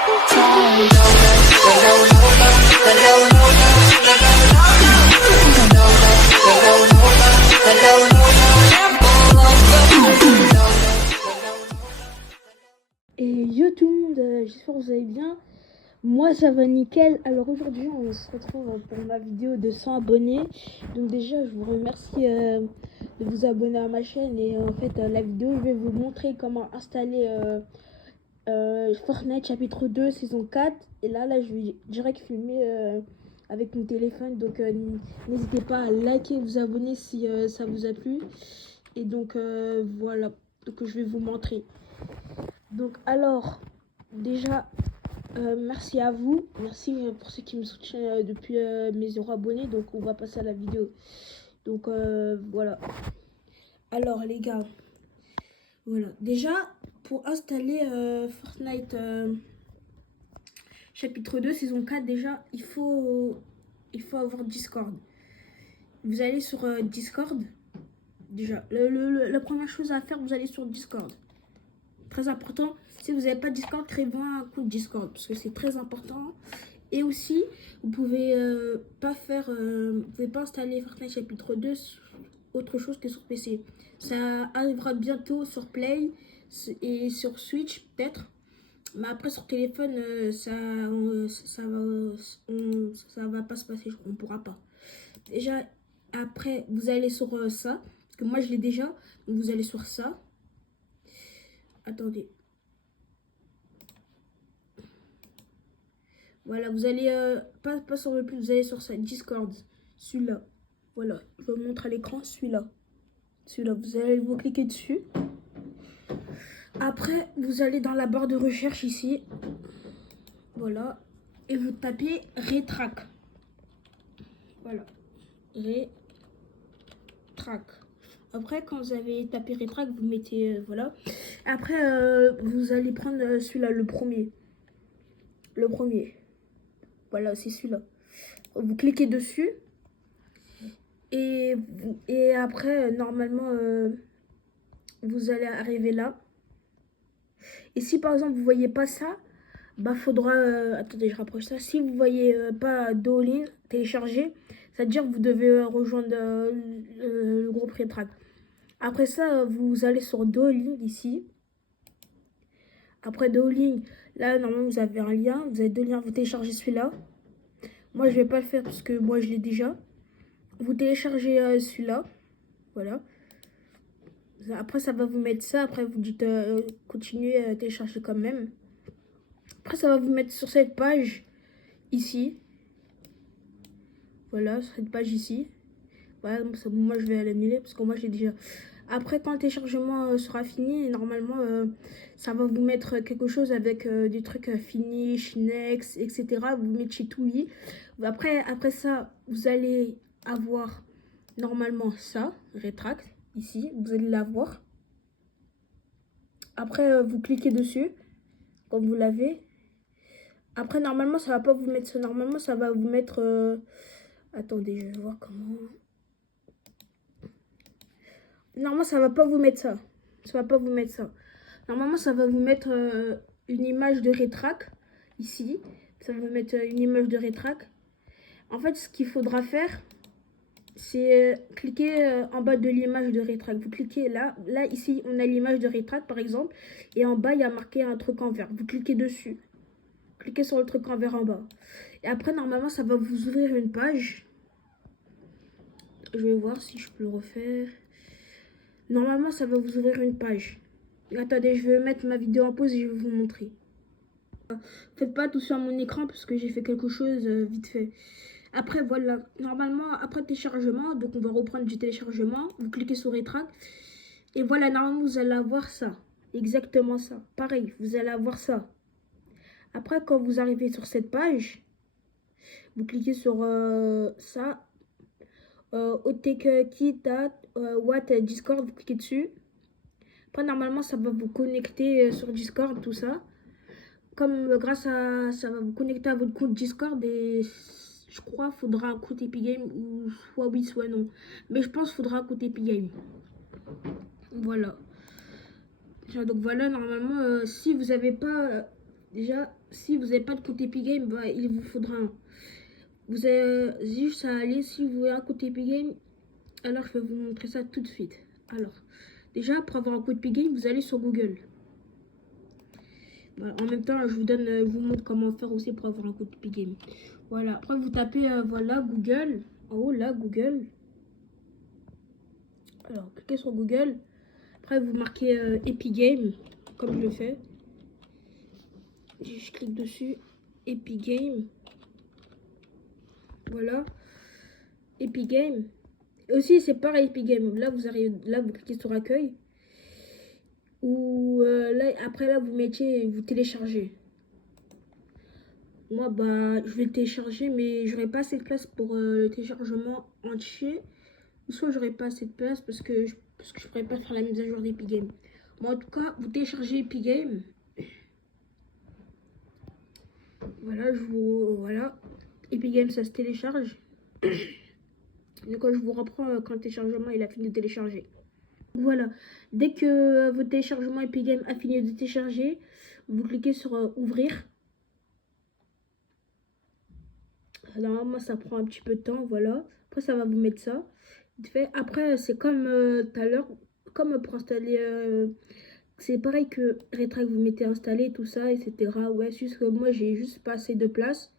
Et yo tout le monde, j'espère que vous allez bien. Moi ça va nickel. Alors aujourd'hui on se retrouve pour ma vidéo de 100 abonnés. Donc déjà je vous remercie de vous abonner à ma chaîne. Et en fait la vidéo je vais vous montrer comment installer Fortnite chapitre 2 saison 4. Et là je vais direct filmer avec mon téléphone. Donc n'hésitez pas à liker et vous abonner si ça vous a plu. Et donc voilà, donc je vais vous montrer. Donc alors déjà merci à vous, merci pour ceux qui me soutiennent depuis mes 0 abonnés. Donc on va passer à la vidéo. Donc voilà. Alors les gars, voilà, déjà pour installer Fortnite chapitre 2 saison 4, déjà il faut avoir Discord. Vous allez sur Discord. Déjà la première chose à faire, vous allez sur Discord. Très important, si vous n'avez pas Discord, créez-vous un compte Discord parce que c'est très important. Et aussi, vous pouvez pas installer Fortnite chapitre 2 autre chose que sur PC. Ça arrivera bientôt sur Play et sur Switch peut-être. Mais après sur téléphone, ça va pas se passer, on pourra pas. Déjà, après, vous allez sur ça, parce que moi je l'ai déjà. Donc vous allez sur ça. Attendez. Voilà, vous allez pas sur le plus, vous allez sur ça, Discord, celui-là. Voilà, je vous montre à l'écran celui-là. Celui-là, vous allez vous cliquer dessus. Après, vous allez dans la barre de recherche ici. Voilà, et vous tapez Retrack. Voilà, Retrack. Après, quand vous avez tapé Retrack, vous mettez voilà. Après, vous allez prendre celui-là, le premier. Le premier. Voilà, c'est celui-là. Vous cliquez dessus. Et après, normalement, vous allez arriver là. Et si par exemple, vous voyez pas ça, bah faudra... attendez, je rapproche ça. Si vous voyez pas Duolingo télécharger, c'est-à-dire que vous devez rejoindre le groupe Retrack. Après ça, vous allez sur Duolingo ici. Après Duolingo, là, normalement, vous avez un lien. Vous avez deux liens, vous téléchargez celui-là. Moi, je vais pas le faire parce que moi, je l'ai déjà. Vous téléchargez celui-là. Voilà. Après, ça va vous mettre ça. Après, vous dites continuez à télécharger quand même. Après, ça va vous mettre sur cette page ici. Voilà, sur cette page ici. Voilà, moi, je vais l'annuler parce que moi, j'ai déjà. Après, quand le téléchargement sera fini, normalement, ça va vous mettre quelque chose avec des trucs finish, next, etc. Vous mettez tout oui. Après ça, vous allez avoir normalement ça, Retract, ici. Vous allez l'avoir. Après, vous cliquez dessus, comme vous l'avez. Après, normalement, ça va pas vous mettre ça. Normalement, ça va vous mettre... Attendez, je vais voir comment... Normalement, ça va pas vous mettre ça. Ça va pas vous mettre ça. Normalement, ça va vous mettre une image de Retrack, ici. Ça va vous mettre une image de Retrack. En fait, ce qu'il faudra faire, c'est cliquer en bas de l'image de Retrack. Vous cliquez là. Là, ici, on a l'image de Retrack, par exemple. Et en bas, il y a marqué un truc en vert. Vous cliquez dessus. Cliquez sur le truc en vert en bas. Et après, normalement, ça va vous ouvrir une page. Je vais voir si je peux le refaire. Normalement, ça va vous ouvrir une page. Attendez, je vais mettre ma vidéo en pause et je vais vous montrer. Faites pas tout sur mon écran parce que j'ai fait quelque chose vite fait. Après, voilà. Normalement, après téléchargement, donc on va reprendre du téléchargement. Vous cliquez sur Retrack. Et voilà, normalement, vous allez avoir ça. Exactement ça. Pareil, vous allez avoir ça. Après, quand vous arrivez sur cette page, vous cliquez sur ça. What Discord, vous cliquez dessus. Après, normalement, ça va vous connecter sur Discord, tout ça. Comme grâce à ça va vous connecter à votre compte Discord et je crois qu'il faudra un compte Epic Game ou soit oui, soit non. Mais je pense qu'il faudra un compte Epic Game. Voilà. Donc voilà, normalement, si vous n'avez pas Déjà, si vous n'avez pas de compte Epic Game, bah, il vous faudra un. Vous avez juste à aller, si vous voulez un compte Epic Game, alors je vais vous montrer ça tout de suite. Alors, déjà, pour avoir un compte Epic Game, vous allez sur Google. Voilà, en même temps, je vous montre comment faire aussi pour avoir un compte Epic Game. Voilà, après vous tapez, voilà, Google. En haut, là, Google. Alors, cliquez sur Google. Après, vous marquez Epic Game, comme je le fais. Je clique dessus, Epic Game. Voilà, Epic Game. Aussi, c'est pareil, Epic Game. Là, vous arrivez, là, vous cliquez sur accueil. Ou là, après, là, vous mettiez, vous téléchargez. Moi, bah, je vais le télécharger, mais j'aurai pas assez de place pour le téléchargement entier. Ou soit j'aurai pas assez de place parce que je pourrais pas faire la mise à jour d'Epic Game. Moi, en tout cas, vous téléchargez Epic Game. Voilà, voilà. Epic Game, ça se télécharge. Donc, je vous reprends quand le téléchargement il a fini de télécharger. Voilà. Dès que votre téléchargement Epic Game a fini de télécharger, vous cliquez sur ouvrir. Normalement, ça prend un petit peu de temps. Voilà. Après, ça va vous mettre ça. Après, c'est comme tout à l'heure, comme pour installer. C'est pareil que Retrac, vous mettez installer tout ça, etc. Ouais, juste que moi, j'ai juste pas assez de place.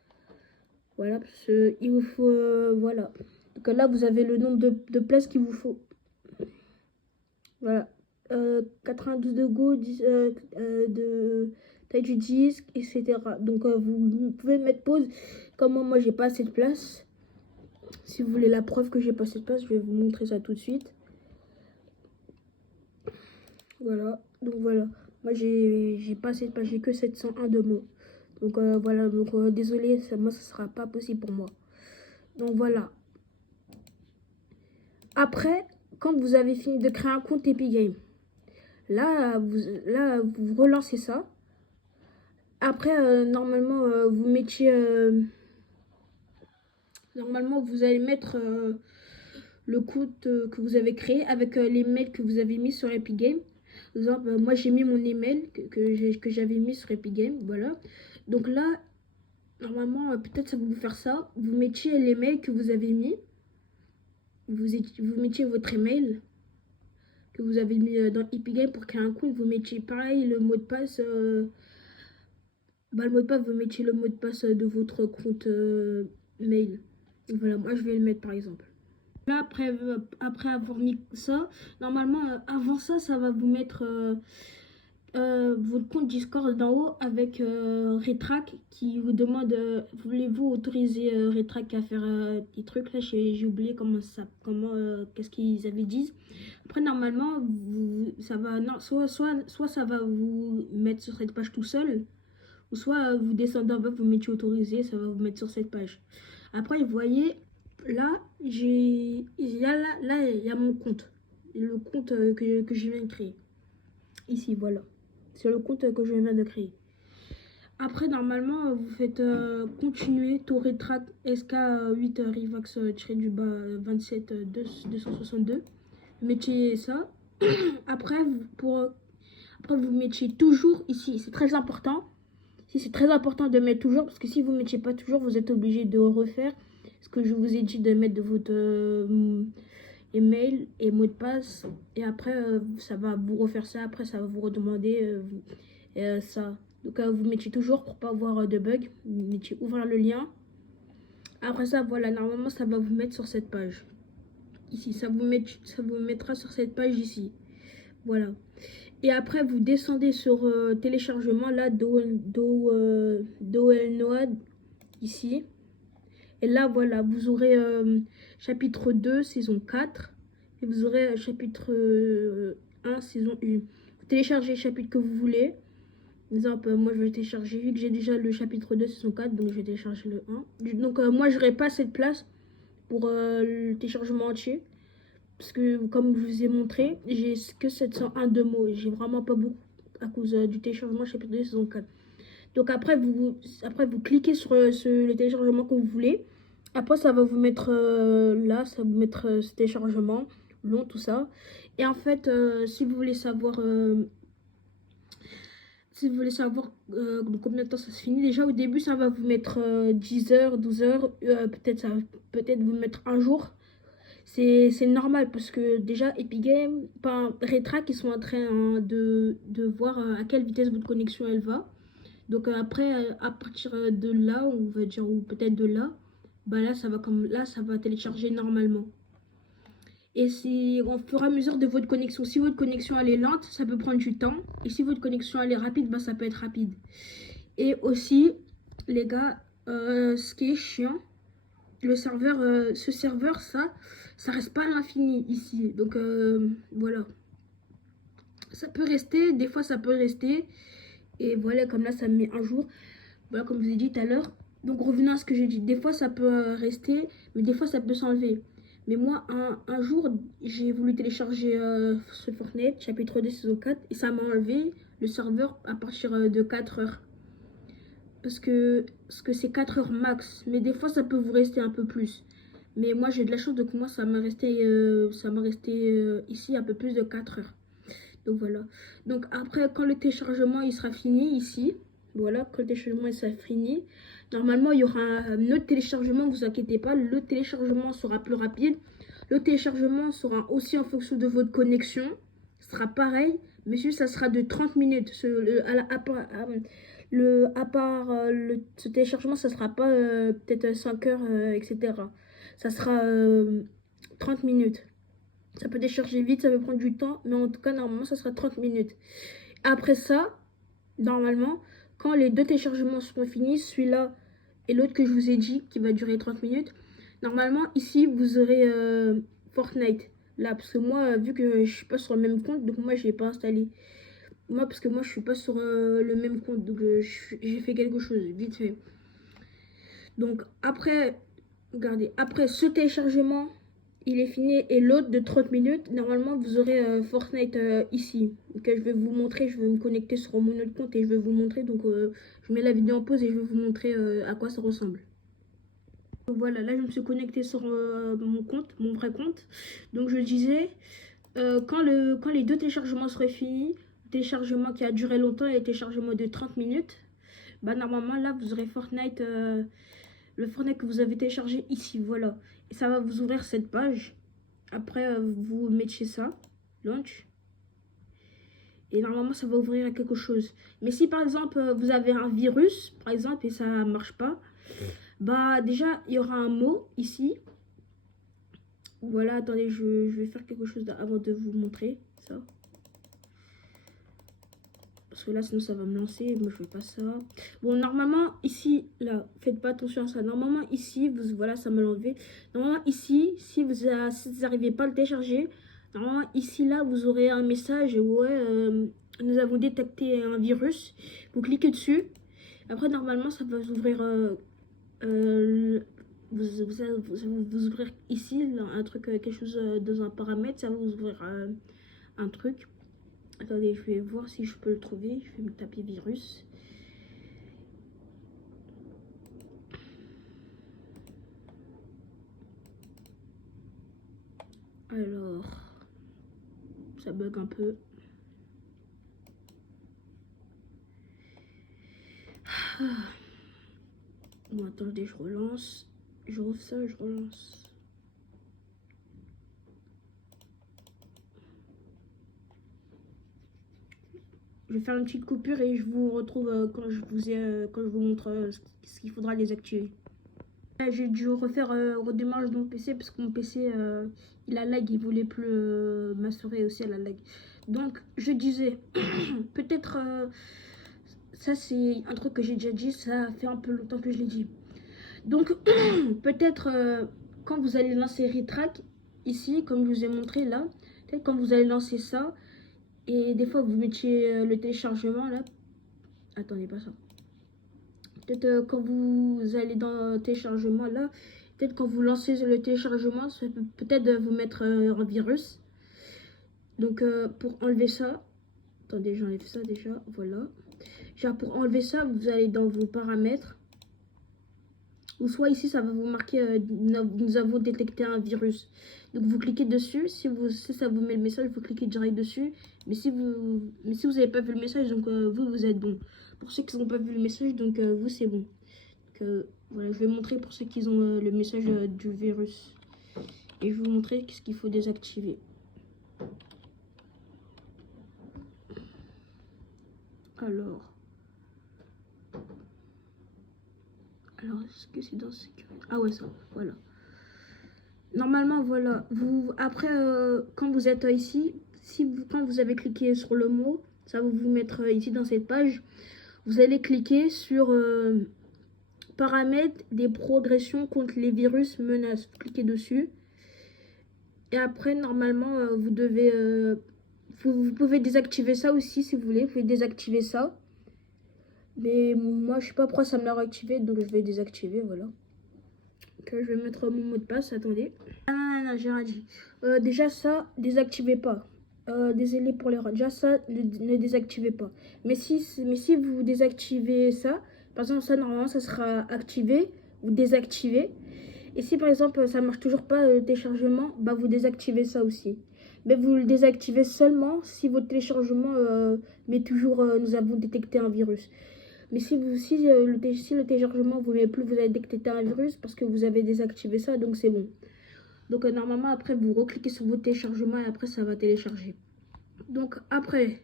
Voilà, parce que il vous faut. Voilà. Donc là, vous avez le nombre de places qu'il vous faut. Voilà. 92 de Go, 10, de taille du disque, etc. Donc vous pouvez mettre pause. Comme moi, j'ai pas assez de place. Si vous voulez la preuve que j'ai pas assez de place, je vais vous montrer ça tout de suite. Voilà. Donc voilà. Moi, j'ai pas assez de place. J'ai que 701 de mots. Donc voilà. Donc désolé, moi, ça sera pas possible pour moi. Donc voilà. Après, quand vous avez fini de créer un compte Epic Game, là, vous relancez ça. Après, normalement, vous mettiez... normalement, vous allez mettre le compte que vous avez créé avec les mails que vous avez mis sur Epic Game. Par exemple, moi, j'ai mis mon email que j'avais mis sur Epic Game. Voilà. Donc là, normalement, peut-être ça va vous faire ça. Vous mettiez les mails que vous avez mis. Vous mettiez votre email que vous avez mis dans Epic Game pour créer un compte. Vous mettiez pareil le mot de passe... le mot de passe, vous mettiez le mot de passe de votre compte mail. Voilà, moi je vais le mettre par exemple. Là, après avoir mis ça, normalement, avant ça, ça va vous mettre votre compte Discord d'en haut avec Retrac qui vous demande voulez-vous autoriser Retrac à faire des trucs. Là, j'ai oublié qu'est-ce qu'ils avaient dit. Après, normalement, ça va, non, soit ça va vous mettre sur cette page tout seul. Ou soit vous descendez en bas, vous mettez autorisé, ça va vous mettre sur cette page. Après, vous voyez, là, il y a mon compte. Le compte que je viens de créer. Ici, voilà. C'est le compte que je viens de créer. Après, normalement, vous faites continuer Toretrac SK8 Rivax-du-bas 27 262. Vous mettez ça. Après, vous mettiez toujours ici. C'est très important. C'est très important de mettre toujours, parce que si vous ne mettiez pas toujours, vous êtes obligé de refaire ce que je vous ai dit de mettre de votre email et mot de passe. Et après, ça va vous refaire ça. Après, ça va vous redemander ça. Donc, vous mettiez toujours pour pas avoir de bug. Vous mettiez ouvrir le lien. Après ça, voilà, normalement, ça va vous mettre sur cette page. Ici, ça vous mettra sur cette page ici. Voilà. Et après, vous descendez sur téléchargement, là, DOL Noad, ici. Et là, voilà, vous aurez chapitre 2, saison 4. Et vous aurez chapitre 1, saison 1. Vous téléchargez le chapitre que vous voulez. Par exemple, moi, je vais télécharger, vu que j'ai déjà le chapitre 2, saison 4, donc je vais télécharger le 1. Donc, moi, je n'aurai pas cette place pour le téléchargement entier. Parce que, comme je vous ai montré, j'ai que 701 de mots. J'ai vraiment pas beaucoup à cause du téléchargement chapitre 2 saison 4. Donc après, vous cliquez sur le téléchargement que vous voulez. Après, ça va vous mettre là, ça va vous mettre ce téléchargement long, tout ça. Et en fait, si vous voulez savoir si vous voulez savoir combien de temps ça se finit, déjà au début ça va vous mettre 10 heures, 12 heures, peut-être vous mettre un jour. C'est normal parce que déjà Epic Games, enfin Retrac, ils sont en train de voir à quelle vitesse votre connexion elle va. Donc après, à partir de là, on va dire, ou peut-être de là, bah là ça va télécharger normalement. Et c'est au fur et à mesure de votre connexion. Si votre connexion elle est lente, ça peut prendre du temps. Et si votre connexion elle est rapide, bah ça peut être rapide. Et aussi, les gars, ce qui est chiant, le serveur, ce serveur, ça reste pas à l'infini ici. Donc voilà. Ça peut rester, des fois ça peut rester. Et voilà, comme là ça me met un jour. Voilà, comme je vous ai dit tout à l'heure. Donc revenons à ce que j'ai dit. Des fois ça peut rester, mais des fois ça peut s'enlever. Mais moi, un jour, j'ai voulu télécharger ce Fortnite, chapitre 2, saison 4, et ça m'a enlevé le serveur à partir de 4 heures. Parce que c'est 4 heures max. Mais des fois, ça peut vous rester un peu plus. Mais moi, j'ai de la chance, donc moi, ça m'a resté ici un peu plus de 4 heures. Donc voilà. Donc après, quand le téléchargement il sera fini ici, voilà, quand le téléchargement il sera fini, normalement il y aura un autre téléchargement, vous inquiétez pas, le téléchargement sera plus rapide. Le téléchargement sera aussi en fonction de votre connexion, ce sera pareil, mais juste ça sera de 30 minutes. Ce téléchargement, ça sera pas peut-être 5 heures, etc. Ça sera 30 minutes. Ça peut décharger vite, ça peut prendre du temps, mais en tout cas, normalement, ça sera 30 minutes. Après ça, normalement, quand les deux téléchargements seront finis, celui-là et l'autre que je vous ai dit, qui va durer 30 minutes, normalement, ici, vous aurez Fortnite. Là, parce que moi, vu que je suis pas sur le même compte, donc moi, je l'ai pas installé. Moi, parce que moi, je suis pas sur le même compte, donc j'ai fait quelque chose, vite fait. Donc, après, regardez, après ce téléchargement, il est fini, et l'autre de 30 minutes, normalement vous aurez Fortnite ici. Donc je vais vous montrer, je vais me connecter sur mon autre compte et je vais vous montrer. Donc je mets la vidéo en pause et je vais vous montrer à quoi ça ressemble. Donc voilà, là je me suis connectée sur mon compte, mon vrai compte. Donc je disais, quand les deux téléchargements seraient finis, le téléchargement qui a duré longtemps et le téléchargement de 30 minutes, bah normalement là vous aurez Fortnite, le Fortnite que vous avez téléchargé ici, voilà. Et ça va vous ouvrir cette page. Après, vous mettez ça, launch. Et normalement, ça va ouvrir à quelque chose. Mais si par exemple, vous avez un virus, par exemple, et ça marche pas, bah déjà, il y aura un mot ici. Voilà, attendez, je vais faire quelque chose avant de vous montrer ça. Parce que là, sinon, ça va me lancer. Moi, je fais pas ça. Bon, normalement, ici, là, faites pas attention à ça. Normalement, ici, voilà, ça me l'a enlevé. Normalement, ici, si vous n'arrivez pas à le télécharger, normalement, ici, là, vous aurez un message. Ouais, nous avons détecté un virus. Vous cliquez dessus. Après, normalement, ça va vous ouvrir... vous ouvrir ici, là, un truc, quelque chose dans un paramètre. Ça va vous ouvrir un truc. Attendez, je vais voir si je peux le trouver. Je vais me taper virus. Alors, ça bug un peu. Bon, attendez, je relance. Je rouvre ça, je relance. Je vais faire une petite coupure et je vous retrouve quand je vous montre ce qu'il faudra désactiver. J'ai dû refaire redémarrage de mon PC parce que mon PC il a lag, il voulait plus m'assurer aussi à la lag. Donc je disais peut-être ça c'est un truc que j'ai déjà dit, ça fait un peu longtemps que je l'ai dit. Donc peut-être quand vous allez lancer Retrac ici, comme je vous ai montré là, peut-être quand vous allez lancer ça et des fois vous mettiez le téléchargement là. Attendez, pas ça. Peut-être quand vous allez dans le téléchargement là, peut-être quand vous lancez le téléchargement, ça peut peut-être vous mettre un virus. Donc pour enlever ça, attendez, j'enlève ça déjà, voilà. Genre pour enlever ça, vous allez dans vos paramètres. ou soit ici ça va vous marquer nous avons détecté un virus. Donc vous cliquez dessus, si ça vous met le message, vous cliquez direct dessus. Mais si vous n'avez pas vu le message, donc vous êtes bon. Pour ceux qui n'ont pas vu le message, donc vous c'est bon. Donc, voilà, je vais montrer pour ceux qui ont le message du virus. Et je vais vous montrer ce qu'il faut désactiver. Alors, est-ce que c'est dans sécurité? Ah ouais, ça, voilà. Normalement, voilà. Après, quand vous êtes ici, quand vous avez cliqué sur le mot, ça va vous mettre ici dans cette page. Vous allez cliquer sur paramètres des progressions contre les virus menaces. Cliquez dessus. Et après, normalement, vous pouvez désactiver ça aussi si vous voulez. Vous pouvez désactiver ça. Mais moi, je sais pas pourquoi ça me l'a réactivé, donc je vais désactiver, voilà. Donc, je vais mettre mon mot de passe, attendez. Ah non, j'ai rien dit. Déjà ça, désactivez pas. Désolé pour l'erreur. Déjà ça, ne désactivez pas. Mais si vous désactivez ça, par exemple ça, normalement, ça sera activé. Vous désactivez. Et si par exemple ça marche toujours pas le téléchargement, bah vous désactivez ça aussi. Mais vous le désactivez seulement si votre téléchargement met toujours nous avons détecté un virus. Mais si le téléchargement vous met plus, vous avez détecté un virus parce que vous avez désactivé ça, donc c'est bon. Donc normalement après vous recliquez sur votre téléchargement et après ça va télécharger. Donc après,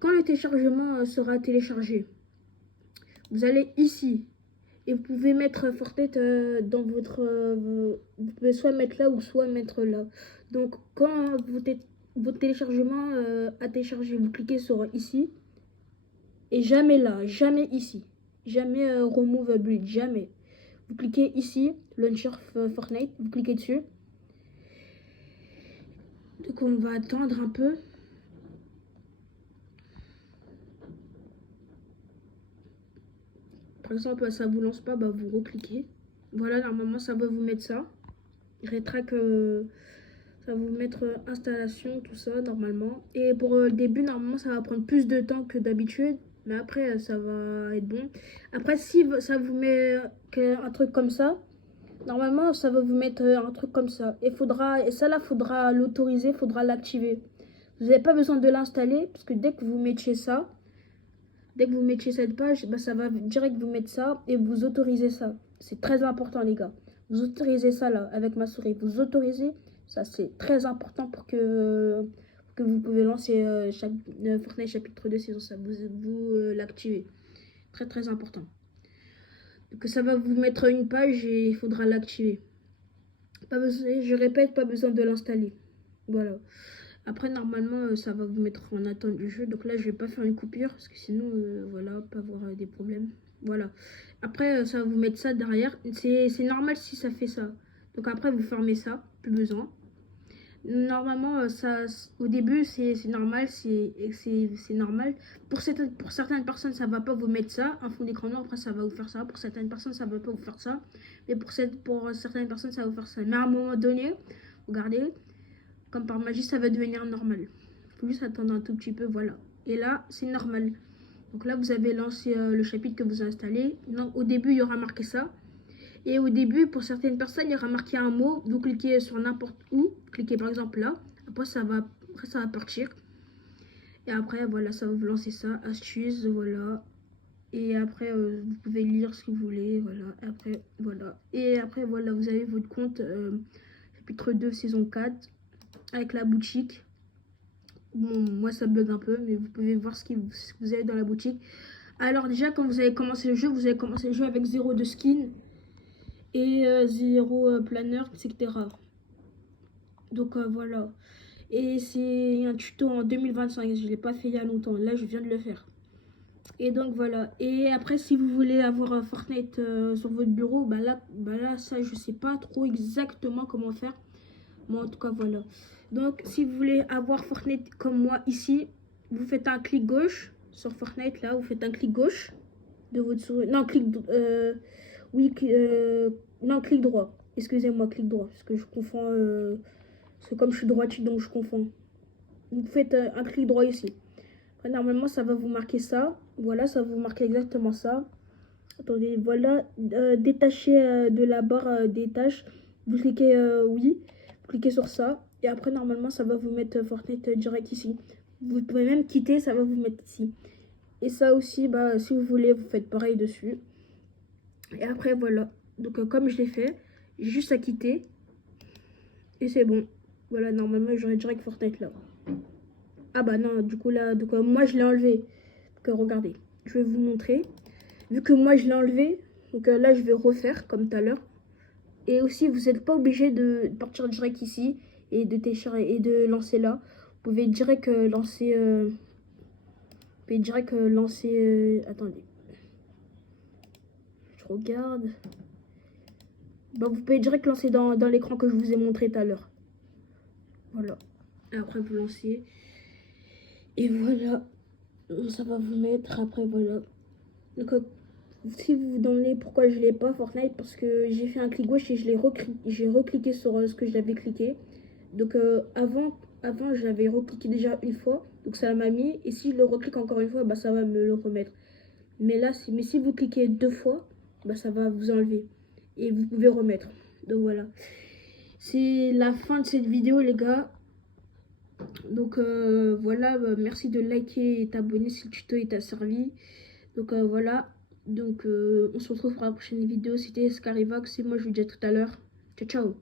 quand le téléchargement sera téléchargé, vous allez ici. Et vous pouvez mettre Fortnite dans votre... vous pouvez soit mettre là ou soit mettre là. Donc quand votre téléchargement a téléchargé, vous cliquez sur ici. Et jamais là, jamais ici. Jamais remove build, jamais. Vous cliquez ici, launcher Fortnite, vous cliquez dessus. Donc on va attendre un peu. Par exemple, ça vous lance pas, bah vous recliquez. Voilà, normalement ça va vous mettre ça. Retrack, ça va vous mettre installation, tout ça, normalement. Et pour le début, normalement, ça va prendre plus de temps que d'habitude. Mais après, ça va être bon. Après, si ça vous met un truc comme ça, normalement, ça va vous mettre un truc comme ça. Et ça là, faudra l'autoriser, faudra l'activer. Vous n'avez pas besoin de l'installer, parce que dès que vous mettiez ça, dès que vous mettiez cette page, bah, ça va direct vous mettre ça et vous autorisez ça. C'est très important, les gars. Vous autorisez ça là, avec ma souris. Vous autorisez, ça c'est très important pour que vous pouvez lancer Fortnite chapitre 2 saison ça. Vous l'activez. Très très important. Que ça va vous mettre une page et il faudra l'activer. Je répète, pas besoin de l'installer. Voilà. Après, normalement, ça va vous mettre en attente du jeu. Donc là, je vais pas faire une coupure parce que sinon, voilà, pas avoir des problèmes. Voilà. Après, ça va vous mettre ça derrière. C'est normal si ça fait ça. Donc après, vous fermez ça. Plus besoin. Normalement, au début, c'est normal. C'est normal. Pour certaines personnes, ça va pas vous mettre ça. Un fond d'écran noir, après, ça va vous faire ça. Pour certaines personnes, ça va pas vous faire ça. Mais pour certaines personnes, ça va vous faire ça. Mais à un moment donné, regardez. Comme par magie, ça va devenir normal. Il faut juste attendre un tout petit peu, voilà. Et là, c'est normal. Donc là, vous avez lancé le chapitre que vous avez installé. Donc, au début, il y aura marqué ça. Et au début, pour certaines personnes, il y aura marqué un mot. Vous cliquez sur n'importe où. Cliquez par exemple là. Après, ça va partir. Et après, voilà, ça va vous lancer ça. Astuce, voilà. Et après, vous pouvez lire ce que vous voulez. Voilà. Après, voilà. Et après, voilà, vous avez votre compte chapitre 2, saison 4. Avec la boutique. Bon, moi ça bug un peu, mais vous pouvez voir ce que vous avez dans la boutique. Alors déjà, quand vous avez commencé le jeu, vous avez commencé le jeu avec 0 de skin et 0 planeur, etc. Donc voilà. Et c'est un tuto en 2025, je ne l'ai pas fait il y a longtemps, là je viens de le faire. Et donc voilà. Et après, si vous voulez avoir Fortnite sur votre bureau, bah là, ça je sais pas trop exactement comment faire. Mais en tout cas, voilà. Donc, si vous voulez avoir Fortnite comme moi ici, vous faites un clic gauche sur Fortnite. Là, vous faites un clic gauche de votre souris. Non, non, clic droit. Excusez-moi, clic droit. Parce que je confonds. Parce que comme je suis droitier, donc je confonds. Vous faites un clic droit ici. Après, normalement, ça va vous marquer ça. Voilà, ça va vous marquer exactement ça. Attendez, voilà, détacher de la barre des tâches. Vous cliquez oui, vous cliquez sur ça. Et après, normalement, ça va vous mettre Fortnite direct ici. Vous pouvez même quitter, ça va vous mettre ici. Et ça aussi, bah, si vous voulez, vous faites pareil dessus. Et après, voilà. Donc, comme je l'ai fait, j'ai juste à quitter. Et c'est bon. Voilà, normalement, j'aurai direct Fortnite là. Ah bah non, du coup là, donc moi je l'ai enlevé. Donc regardez, je vais vous montrer. Vu que moi je l'ai enlevé, donc là je vais refaire comme tout à l'heure. Et aussi, vous n'êtes pas obligé de partir direct ici et de télécharger et de lancer là. Vous pouvez direct lancer. Vous pouvez direct lancer. Attendez, je regarde. Bah, vous pouvez direct lancer dans l'écran que je vous ai montré tout à l'heure. Voilà. Et après, vous lancez. Et voilà. Ça va vous mettre. Après, voilà. Donc, si vous vous demandez pourquoi je l'ai pas Fortnite, parce que j'ai fait un clic gauche et j'ai recliqué sur ce que j'avais cliqué. Donc avant je l'avais recliqué déjà une fois, donc ça m'a mis. Et si je le reclique encore une fois, bah ça va me le remettre. Mais là, si vous cliquez 2 fois, bah ça va vous enlever et vous pouvez remettre. Donc voilà, c'est la fin de cette vidéo les gars. Donc voilà, merci de liker et t'abonner si le tuto t'a servi. Donc voilà. Donc on se retrouve pour la prochaine vidéo. C'était Scarivox et moi je vous dis à tout à l'heure. Ciao ciao.